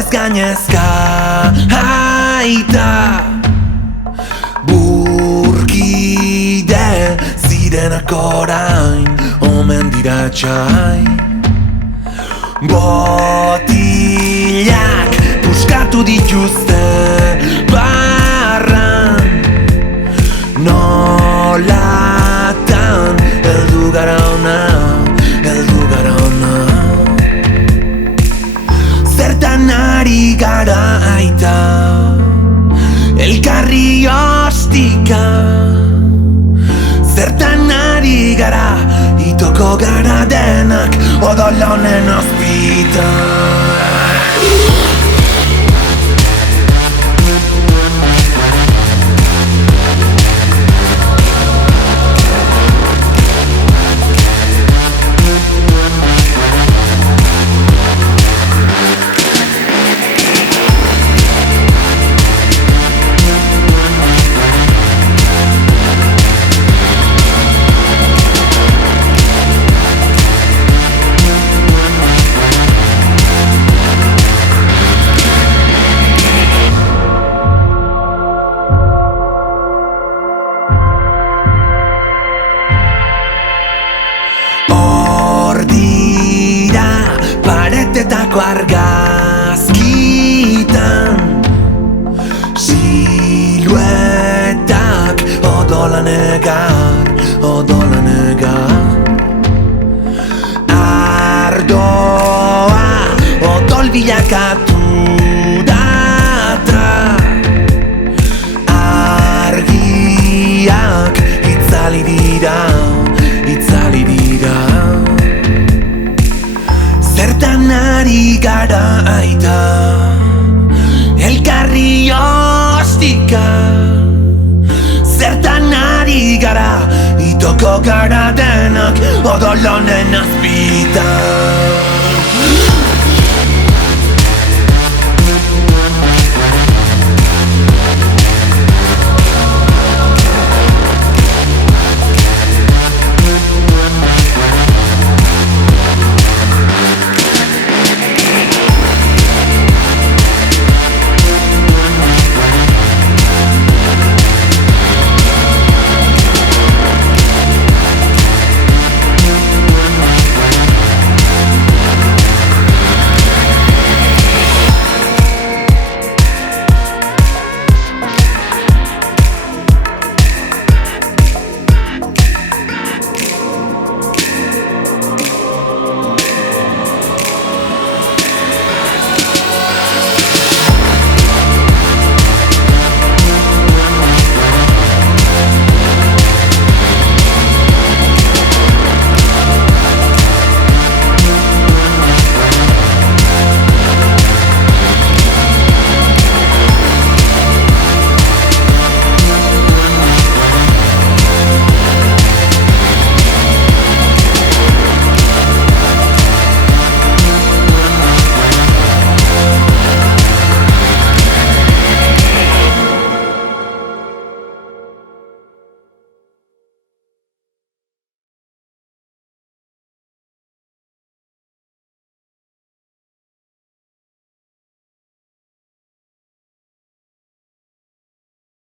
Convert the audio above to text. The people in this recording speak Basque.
Odolez gainezka aita burkide zirenak orain omen dira etxai. Botilak puskatu dituzte barran, nolatan heldu gara ona, heldu gara ona. Zertan ari gara aita, elkarri ostika. Zertan ari gara, itoko gara denak odol honen ospitan. Paretetako argazkitan siluetak odolan egar, odolan egar. Ardoa odol bilakatu data, argiak itzali dira, itzali dira. Zertan ari gara aita, elkarri ostika. Zertan ari gara, itoko gara denak odol honen azpitan.